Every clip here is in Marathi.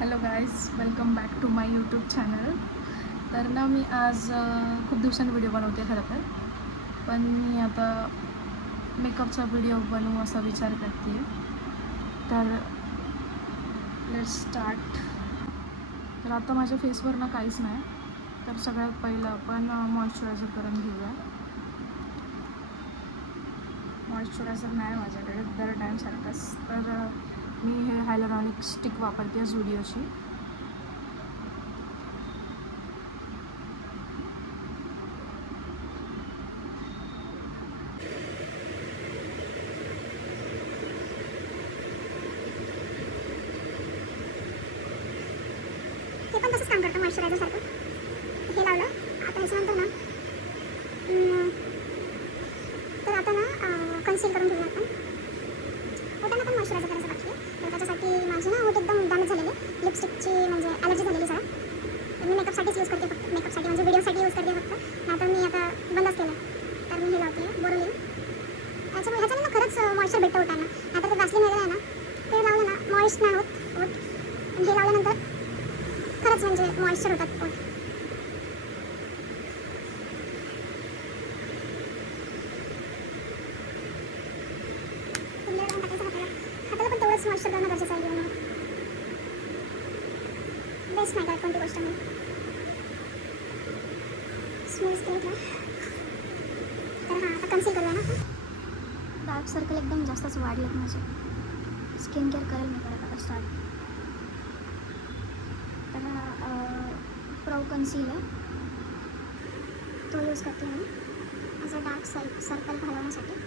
Hello guys, welcome back to my YouTube channel. तर ना मी आज खूप दिवसांनी व्हिडिओ बनवते खरं तर, पण मी आता मेकअपचा व्हिडिओ बनवू असा विचार करते. तर लेट्स स्टार्ट. तर आता माझ्या फेसवर ना काहीच नाही, तर सगळ्यात पहिलं आपण मॉइश्चरायझर करून घेऊया. मॉइश्चरायझर नाही माझ्याकडे दर टाईमसारखंच, तर मी हे हायलरॉनिक स्टिक वापरते झुडिओची. हे पण तसंच काम करतं मॉइश्चरायझरसारखं. हे लावलं आता ह्याच्यानंतर ना तर आता ना कन्सील करून घेऊया आपण. ओठांना पण मॉइश्चरायझर करायचं बाकी आहे. तर त्याच्यासाठी माझे ना ओठ एकदम डॅमेज झालेले, लिपस्टिकची म्हणजे ॲलर्जी झालेली सगळं. तर मी मेकअपसाठीच यूज करते, फक्त मेकअपसाठी म्हणजे व्हिडिओसाठी यूज करते फक्त. नाहीतर मी आता बंदच केलं. तर मी हे लावते बोरोलिन. ह्याच्याने ना खरंच मॉइश्चर भेटतं ओठांना. नाहीतर ते वॅसलीन वगैरे आहे ना, ते लावलं ना मॉइस्ट नाही होत ओठ. आणि हे लावल्यानंतर खरंच म्हणजे मॉइश्चर होतात ओठ. हाताला पण तेवढंच मॉइश्चर करणं गरजेचं आहे घेऊन. वेस्ट नाही करत कोणती गोष्ट मी. स्मूथ स्किन आहे. तर हां, आता कन्सील करूया ना. डार्क सर्कल एकदम जास्तच वाढलेत माझे. स्किन केअर करेल मी परत आता स्टार्ट. तर प्रो कन्सील आहे, तो यूज करते मी माझा डार्क सर्कल घालवण्यासाठी.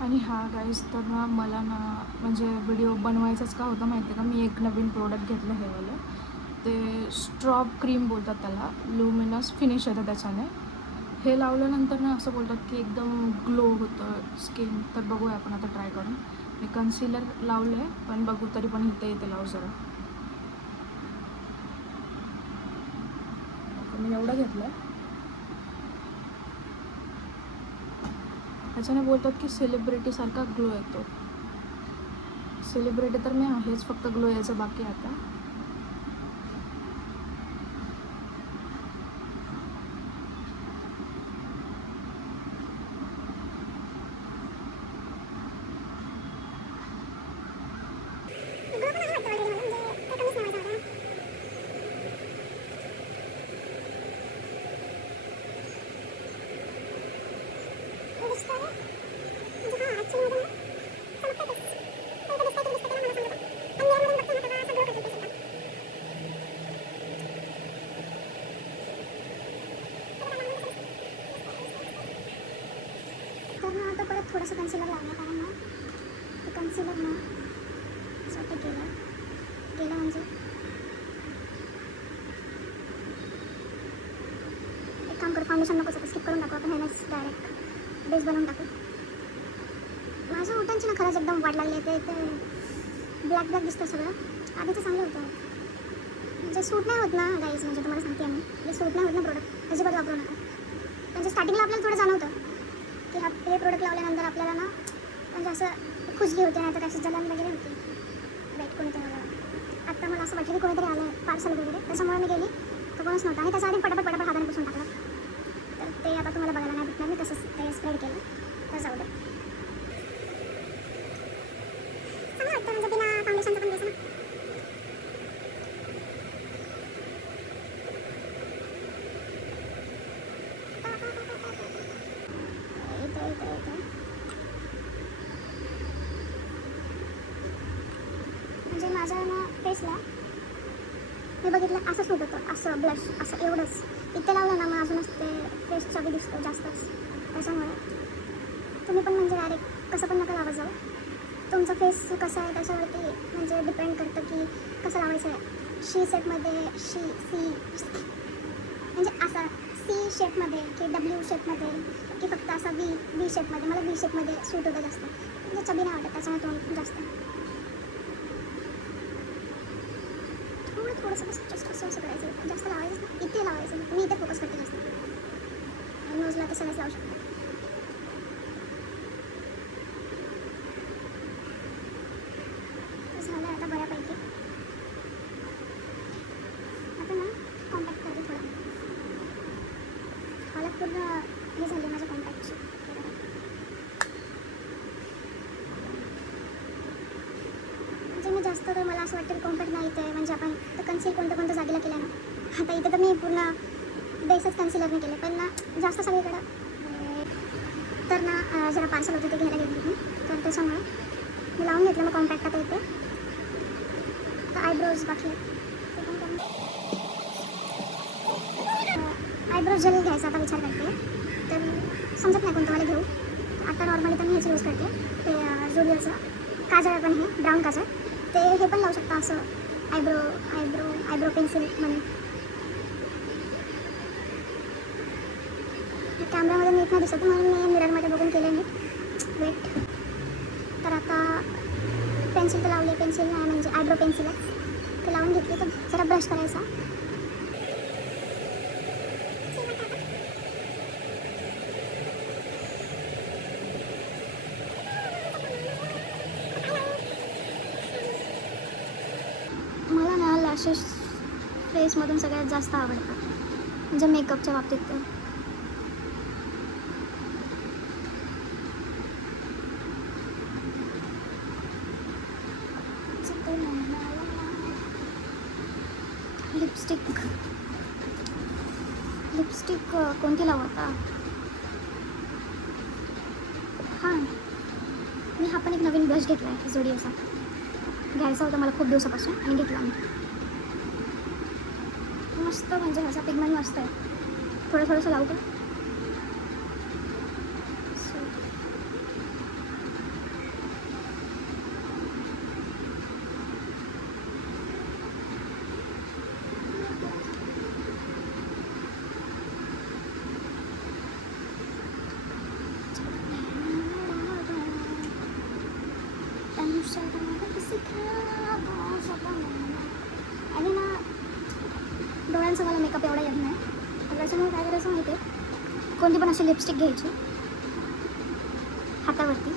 आणि हा गाईज, तर ना मला ना म्हणजे व्हिडिओ बनवायचंच का होतं माहिती आहे का. मी एक नवीन प्रोडक्ट घेतलं हे वालं, ते स्ट्रॉब क्रीम बोलतात त्याला, लुमिनस फिनिश येतं त्याच्याने. हे लावल्यानंतर ना असं बोलतात की एकदम ग्लो होतं स्किन. तर बघूया आपण आता ट्राय करून. मी कन्सिलर लावलं आहे, पण बघू तरी पण इथे येते लावू जरा. मी एवढं घेतलं आहे. ह्याच्याने बोलतात की सेलिब्रिटीसारखा ग्लो येतो. सेलिब्रिटी तर मी आहेच, फक्त ग्लो यायचं बाकी आता. तर ना आता परत थोडंसं कन्सिलर लावलं, कारण ना ते कन्सिलर ना असं वाटतं गेलं म्हणजे एक काम करू, फाउंडेशन नकोच आता स्किप करून टाकू आपण. ह्यानेच डायरेक्ट बेस बनवून टाकू. माझ्या ओठांची ना खरंच एकदम वाढ लागली आहे. ते ब्लॅक दिसतं सगळं. आधीचं चांगलं होतं, म्हणजे सूट नाही होत ना गाईज. म्हणजे तुम्हाला सांगते मी, जे सूट नाही होत ना प्रोडक्ट अजिबात वापरू नका. म्हणजे स्टार्टिंगला आपल्याला थोडं जाणवतं की हे प्रोडक्ट लावल्यानंतर आपल्याला ना म्हणजे असं खुजली होते, नाही तर अशी जलन वगैरे होती. वेट कोणीतरी आलं. आत्ता मला असं वाटलं की कोणीतरी आलं आहे पार्सल वगैरे, त्याच्यामुळे मी गेली तर कोणच नव्हतं. आणि त्याच्या आधी पटापट हाताने पुसून टाकलं. तर तर ते आता तुम्हाला बघायला नाही भेटणार. मी तसंच ते स्प्रेड केलं तर जाऊ दे. चांगलं वाटतं म्हणजे बिना फाउंडेशनचं पण दिसतं ना. म्हणजे माझ्या ना फेसला मी बघितलं असं सूट होतं, असं ब्लश असं एवढंच. इथे लावलं ना मग अजूनच ते फेस चवी दिसतो जास्तच. त्याच्यामुळे तुम्ही पण म्हणजे डायरेक्ट कसं पण नका लावत जाऊ. तुमचा फेस कसा आहे त्याच्यावरती म्हणजे डिपेंड करतं की कसं लावायचं आहे. सी शेपमध्ये सी म्हणजे असा सी शेपमध्ये की डब्ल्यू शेपमध्ये की फक्त असा व्ही शेपमध्ये. मला व्ही शेपमध्ये सूट होतं जास्त, म्हणजे चबी नाही वाटत त्याच्यामुळे तोंड जास्त. थोडंसं जस्ट असं करायचं, जास्त लावायचं ना. इथे लावायचं, मी इथे फोकस करते जास्त. आणि नोजला तर सगळंच लावू शकतो. झालं आता बऱ्यापैकी. आता ना कॉम्पॅक्ट करते थोडं. मला पूर्ण हे झाले माझ्या कॉम्पॅक्टची. म्हणजे मी जास्त तर मला असं वाटतं की कॉम्पॅक्ट नाही इथे म्हणजे आपण तर कन्सील कोणत्या जागेला केलं ना. आता इथे तर मी पूर्ण बेसच कन्सिलरने केले, पण ना जास्त सगळीकडं तर ना जरा पार्सल होतं ते घ्यायला गेली मी, तर त्याच्यामुळे मी लावून घेतलं मग कॉम्पॅक्ट. आता इथे तर आयब्रोज बाकी आहेत ते पण करून. आयब्रोज जेल घ्यायचा आता विचार करते, तर समजत नाही कोणतं मला घेऊ. आता नॉर्मली तर मी हेच यूज करते, ते झुडिओचं काजळ पण हे ब्राऊन काजळ. ते हे पण लावू शकता असं आयब्रो पेन्सिल म्हणून. कॅमेरामध्ये नीट नाही दिसत म्हणून मी मिररमध्ये बघून केलं मी. वेट. तर आता पेन्सिल तर लावली, पेन्सिल नाही म्हणजे आयब्रो पेन्सिल आहे ते लावून घेतली. तर जरा ब्रश करायचा. मला ना लॅशेस फेसमधून सगळ्यात जास्त आवडतात म्हणजे मेकअपच्या बाबतीत तर. लिपस्टिक कोणती लावू आता? हां, मी हा पण एक नवीन ब्रश घेतला आहे झुडिओचा. घ्यायचा होता मला खूप दिवसापासून आणि घेतला मी. मस्त म्हणजे ह्याचा पिगमेंट मस्त आहे. थोडंसं लावू का? आणि ना डोळ्यांचा मला मेकअप एवढा येत नाही, तर त्याच्यामुळे काय करायचं माहिती आहे, कोणती पण अशी लिपस्टिक घ्यायची हातावरती.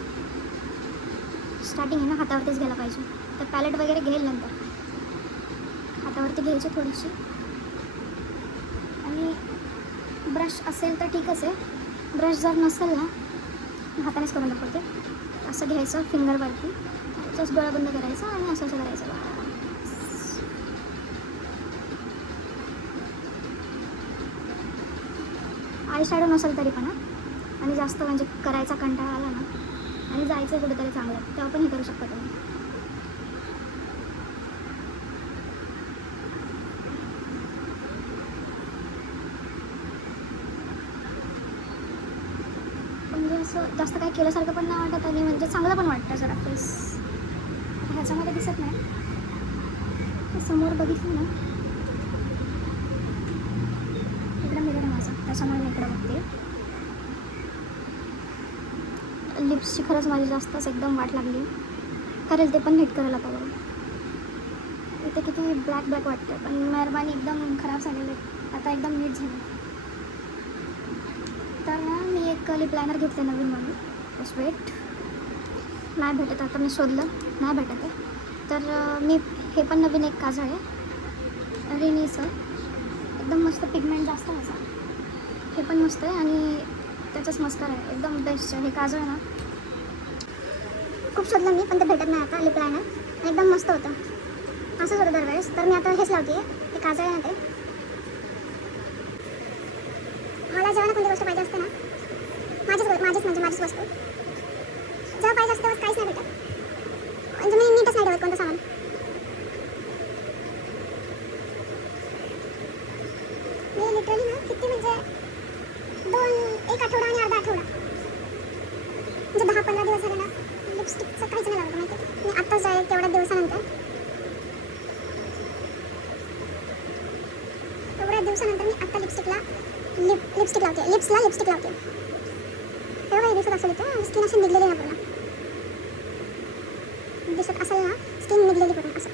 स्टार्टिंग आहे ना हातावरतीच घ्यायला पाहिजे, तर पॅलेट वगैरे घेईल नंतर. हातावरती घ्यायची थोडीशी आणि ब्रश असेल तर ठीकच आहे. ब्रश जर नसेल ना हातानेच करून दाखवते. असं घ्यायचं फिंगरवरती, जस्ट डोळा बंद करायचा आणि असं करायचं. आय शॅडो नसेल तरी पण आणि जास्त म्हणजे करायचा कंटाळा आला ना आणि जायचं कुठेतरी चांगलं तेव्हा पण हे करू शकता तुम्ही. म्हणजे असं जास्त काय केल्यासारखं पण नाही वाटत आणि म्हणजे चांगलं पण वाटतं जरा फेस. ह्याच्यामध्ये दिसत नाही, समोर बघितलं ना इकडं मिरर आहे माझा त्याच्यामुळे मी इकडं बघते. लिप्सची खरंच माझी जास्तच एकदम वाट लागली. करेल ते पण नीट करायला पाहिजे. इथे किती ब्लॅक वाटतं पण मेहरबानी एकदम खराब झालेले, आता एकदम नीट झाले. तर ना मी एक लिप लायनर घेतलं नवीन म्हणून. वेट नाही भेटत आता, मी शोधलं नाही भेटत आहे. तर मी हे पण नवीन एक काजळ आहे रिनीचं, एकदम मस्त पिगमेंट जास्त माझा. हे पण मस्त आहे आणि त्याचाच मस्कारा आहे, एकदम बेस्ट आहे. हे काजळ आहे ना, खूप शोधलं मी पण ते भेटत नाही आता लिप लायनर. एकदम मस्त होतं, असंच होतं दरवेळेस. तर मी आता हेच लावते, ते काजळ आहे ना ते. मला जेव्हा कोणती गोष्ट पाहिजे असते ना, माझीच वस्तू जेव्हा पाहिजे असते तेव्हा काहीच नाही भेटत. म्हणजे मी नीटच नाही ठेवत कोणतं सामान. मी लिटरली ना किती म्हणजे एक आठवडा आणि अर्धा आठवडा म्हणजे 10-15 दिवस झाले ना लिपस्टिकचं काहीच नाही लावलं माहिती. मी आत्ताच जाईल तेवढ्या दिवसानंतर मी आत्ता लिपस्टिक लावते, लिप्सला लिपस्टिक लावते. तेव्हा हे दिसत असेल तर स्किन अशी निघलेली ना पूर्ण दिसत असेल ना, स्किन निघलेली पूर्ण असं.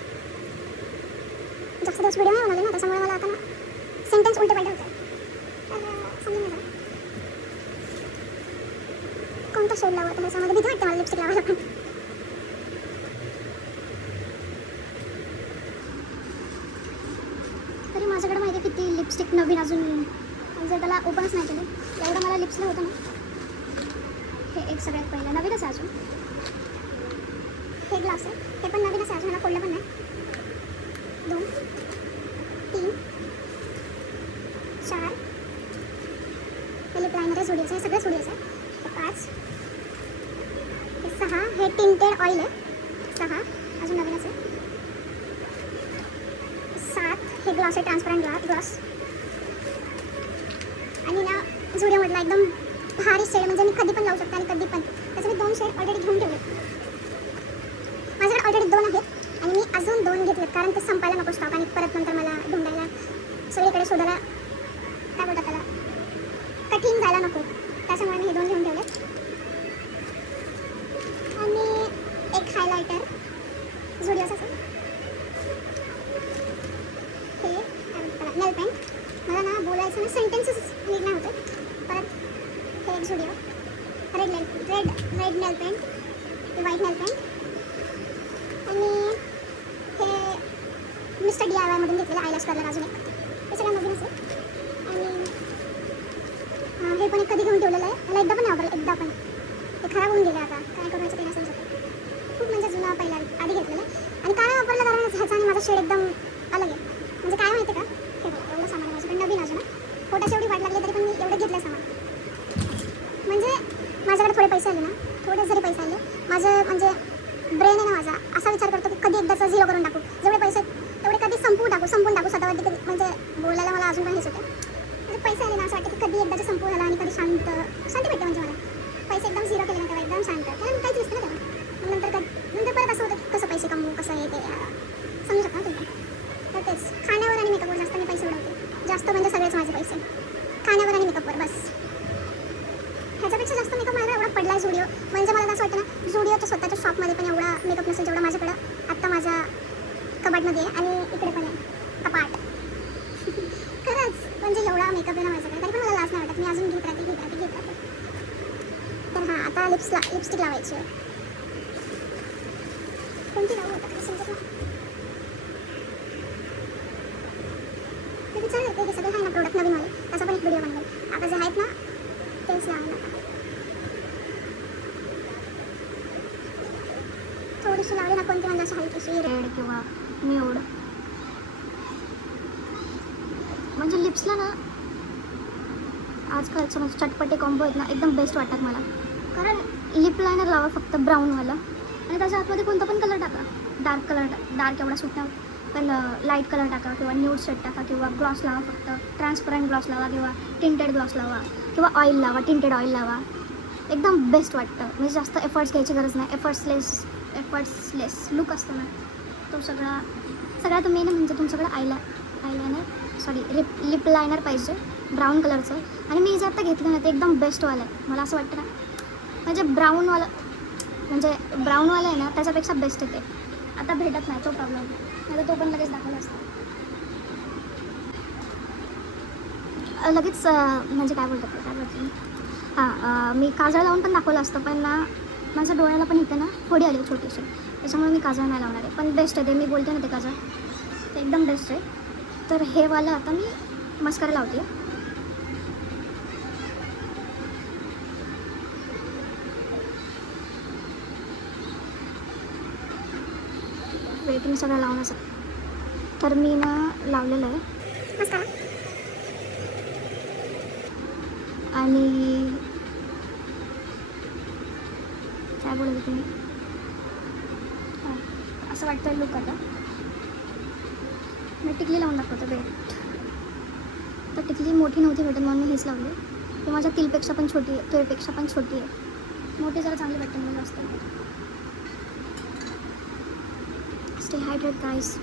जास्त दिवस व्हिडिओ नाही बनवले ना, त्याच्यामुळे मला आता ना सेंटेन्स उलटे पालटे होते. तर समजून नाही झालं कोणता शेड लावत ह्याच्यामध्ये. भीती वाटते मला लिपस्टिक लावायला पण. तरी माझ्याकडे माहिती आहे किती लिपस्टिक नवीन अजून म्हणजे त्याला ओपनच नाही केले. एवढं मला लिप्सला होतं ना. हे एक सगळ्यात पहिलं नवीनच आहे अजून. हे ग्लास आहे, हे पण नवीनच आहे अजून, मला फोडलं पण नाही. 2 3 4 हे लिप लायनर आहे झुडिओचं, हे सगळं झुडिओचं आहे. हे 5 हे 6 हे टिंटेड ऑइल आहे 6 अजून नवीनच आहे. 7 हे ग्लास आहे ट्रान्सपरंट ग्लास. आणि ना झुडिओमधला एकदम भारी शेड म्हणजे मी कधी पण लावू शकते आणि कधी पण. त्याचे मी 2 शेड ऑलरेडी घेऊन ठेवले. माझ्याकडे ऑलरेडी 2 आहेत आणि मी अजून 2 घेतलेत कारण ते संपायला नको स्टॉक आणि परत नंतर मला ढूंढायला सगळीकडे शोधायला काय बोलतात त्याला कठीण जायला नको. त्याच्यामुळे मी हे 2 घेऊन ठेवले. आणि एक हायलायटर झुडिओचं आहे. हे काय बोलतात त्याला नेल पेंट. मला ना बोलायचं ना सेंटेन्सेस नीट नाही होते. परत हे एक झुडिओ रेड नेल पेंट, हे व्हाईट नेल पेंट. आणि हे मिस्टर DIY मधून घेतलेलं आयलॅश कलर अजून एक. हे सगळं नवीनच आहे. आणि हे पण एक कधी घेऊन ठेवलेलं आहे. मला एकदा पण नाही वापरलं, एकदा पण. ते खराब होऊन गेले आता, काय करायचं ते नसेल शकत. खूप म्हणजे जुना पहिला आधी घेतलेलं. आणि काय वापरलं कारण ह्याचा आणि माझा शेड एकदम अलग आहे. म्हणजे काय माहिती का, हे बघा एवढं सामान माझ्याकडे नवीन अजून. फोटाची एवढी वाट लागली तरी पण मी एवढं घेतलं सामान. म्हणजे माझ्याकडे थोडे पैसे आले ना, थोडे जरी पैसे आले, माझं म्हणजे ब्रेन आहे ना माझा असा विचार करतो की कधी एकदाचा 0 करून टाकू. जेवढे पैसे तेवढे कधी संपवून टाकू स्वतःवरती. कधी म्हणजे बोलायला मला अजून पण हेच होते. म्हणजे पैसे आले ना असं वाटतं की कधी एकदाचे संपू झाला आणि कधी शांती भेटते. म्हणजे मला पैसे एकदम 0 केले ना तेव्हा एकदम शांत. कारण काहीच नसतं ना तेव्हा. नंतर परत असं होतं की कसं पैसे कमवू, कसं येते समजू शकता तुम्ही. तर तेच खाण्यावर आणि मेकअपवर जास्त मी पैसे उडवते. जास्त म्हणजे सगळेच माझे पैसे खाण्यावर आणि मेकअपवर बस. ह्याच्यापेक्षा जास्त मेकअप माझ्याकडे एवढा पडला आहे झुडिओ. म्हणजे मला असं वाटतं ना झुडिओच्या स्वतःच्या शॉपमध्ये पण एवढा मेकअप नसेल जेवढा माझ्याकडं आत्ता माझ्या कपाटमध्ये आहे. आणि इकडे पण आहे कपाट. खरंच म्हणजे एवढा मेकअप आहे ना माझ्याकडे तरी पण मला लाज नाही वाटत. मी अजून घेत राहते. तर हां आता लिपस्टिक लावायची आहे. कोणती लावू होतं काय समजत नाही. ते विचार करते हे सगळे आहे ना प्रोडक्ट नवीनवाले त्याचा पण एक व्हिडिओ बनवेल. आता जे आहेत ना तेच लावून थोडीशी लावली ना कोणती म्हणजे अशी हलकीशी रेड किंवा न्यूड. म्हणजे लिप्सला ना आजकालचं म्हणजे चटपटे कॉम्बो आहेत ना एकदम बेस्ट वाटतात मला. कारण लिप लायनर लावा फक्त ब्राऊनवाला आणि त्याच्या आतमध्ये कोणता पण कलर टाका. डार्क एवढा सूट नाही पण लाईट कलर टाका किंवा न्यूड शेड टाका किंवा ग्लॉस लावा फक्त ट्रान्सपरंट ग्लॉस लावा किंवा टिंटेड ग्लॉस लावा किंवा ऑइल लावा टिंटेड ऑइल लावा. एकदम बेस्ट वाटतं. म्हणजे जास्त एफर्ट्स घ्यायची गरज नाही. एफर्ट्सलेस लुक असतो ना तो सगळ्यात मेन म्हणजे तुमच्याकडे लिप लायनर पाहिजे ब्राऊन कलरचं. आणि मी जे आता घेतलं ना ते एकदम बेस्टवालं आहे. मला असं वाटतं ना म्हणजे ब्राऊनवालं आहे ना त्याच्यापेक्षा बेस्ट येते. आता भेटत नाही तो प्रॉब्लेम. आता तो पण लगेच दाखवला असतो. लगेच म्हणजे काय बोलते हां मी काजळ लावून पण दाखवलं असतं पण ना माझ्या डोळ्याला पण इथे ना फोडी आली छोटीशी. त्याच्यामुळे मी काजळ नाही लावणार आहे. पण बेस्ट आहे ते. मी बोलते ना ते काजळ ते एकदम बेस्ट आहे. तर हे वालं आता मी मस्कारा लावते. वेटिंग सगळं लावून असं. तर मी ना लावलेलं आहे मस्कारा. आणि काय बोलत होते मी, हां असं वाटतं लुक. आता मी टिकली लावून दाखवतो वेट. तर टिकली मोठी नव्हती भेटत म्हणून मी हेच लावली. ती माझ्या तिलपेक्षा पण छोटी आहे, तुळेपेक्षा पण छोटी आहे. मोठी जरा चांगली भेटते मला जास्त. Stay hydrate guys.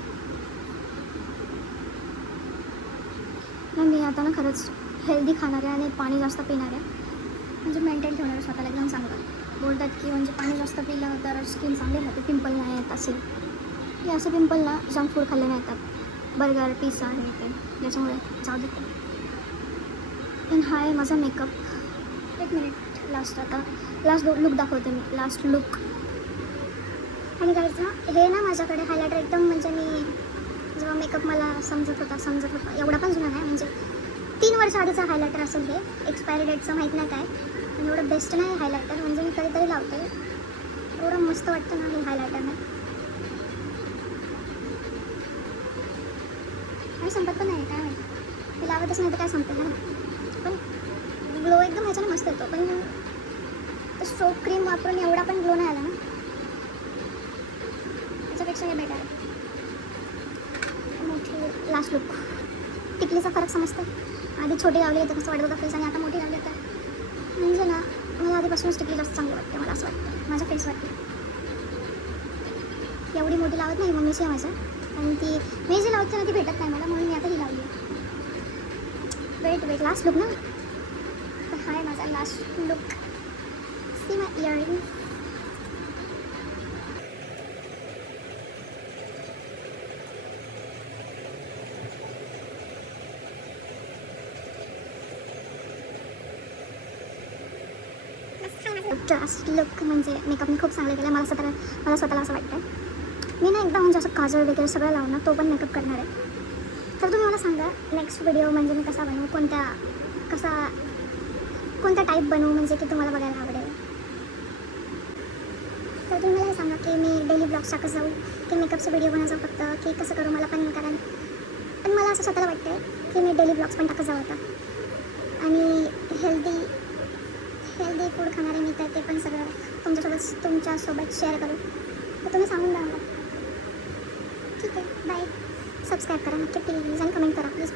मी आता ना खरंच हेल्दी खाणार आहे आणि पाणी जास्त पिणार आहे. म्हणजे मेंटेन ठेवणार आहे स्वतःला एकदम चांगलं. बोलतात की म्हणजे पाणी जास्त पिलं तर स्किन चांगली राहते, पिंपल नाही येत असे. हे असे पिंपल ना जंक फूड खाल्ल्याने येतात, बर्गर पिझ्झा हे ते, त्याच्यामुळे जाऊ देते. पण हा आहे माझा मेकअप. एक मिनिट, लास्ट लुक दाखवते मी. Last look. आणि गाईज ना हे ना माझ्याकडे हायलायटर एकदम म्हणजे मी जेव्हा मेकअप मला समजत होता एवढा पण जुना नाही, म्हणजे 3 वर्ष आधीचा हायलायटर असेल हे. एक्सपायरी डेटचं माहीत नाही काय, पण एवढं बेस्ट नाही हायलायटर, म्हणजे मी कधीतरी लावते. एवढं मस्त वाटतं ना हे हायलायटरने. काय संपत पण नाही, काय माहिती ते लावतच नाही तर काय संपेल ना. पण ग्लो एकदम ह्याच्याने मस्त येतो. पण स्ट्रोक क्रीम वापरून एवढा पण ग्लो नाही आला ना, त्याच्यापेक्षा हे बेटर आहे. मोठी लास्ट लुक. टिकलीचा फरक समजते. आधी छोटी लावली तर कसं वाटत होतं फेस, आणि आता मोठी लावली तर म्हणजे ना मला आधीपासूनच टिकली जास्त चांगली वाटते. मला असं वाटतं माझ्या फेसवरती. एवढी मोठी लावत नाही मम्मीची आहे माझ्या, आणि ती मी जी लावते ना ती भेटत नाही मला, म्हणून मी आता ही लावली आहे. वेट लास्ट लुक ना. तर हा आहे माझा last look. See my earring. Last look म्हणजे मेकअपने खूप चांगलं केलं मला स्वतःला असं वाटतं. मी ना एकदा म्हणजे असं काजळ वगैरे सगळं लावून ना तो पण मेकअप करणार आहे. तर तुम्ही मला सांगा नेक्स्ट व्हिडिओ म्हणजे मी कसा बनवू, कोणता टाईप बनवू म्हणजे की तुम्हाला बघायला आवडेल. तर तुम्ही मला हे सांगा की मी डेली ब्लॉग्स टाकत जाऊ की मेकअपचे व्हिडिओ बनवायचं फक्त, की कसं करू मला पण. पण मला असं स्वतःला वाटतं की मी डेली ब्लॉग्स पण टाकत जाऊ आता. आणि हेल्दी फूड खाणार आहे मी, तर ते पण सगळं तुमच्यासोबत शेअर करू. तर तुम्ही सांगून द्या मला. ठीक आहे, बाय. सबस्क्राईब करा नक्की प्लीज, आणि कमेंट करा प्लीज.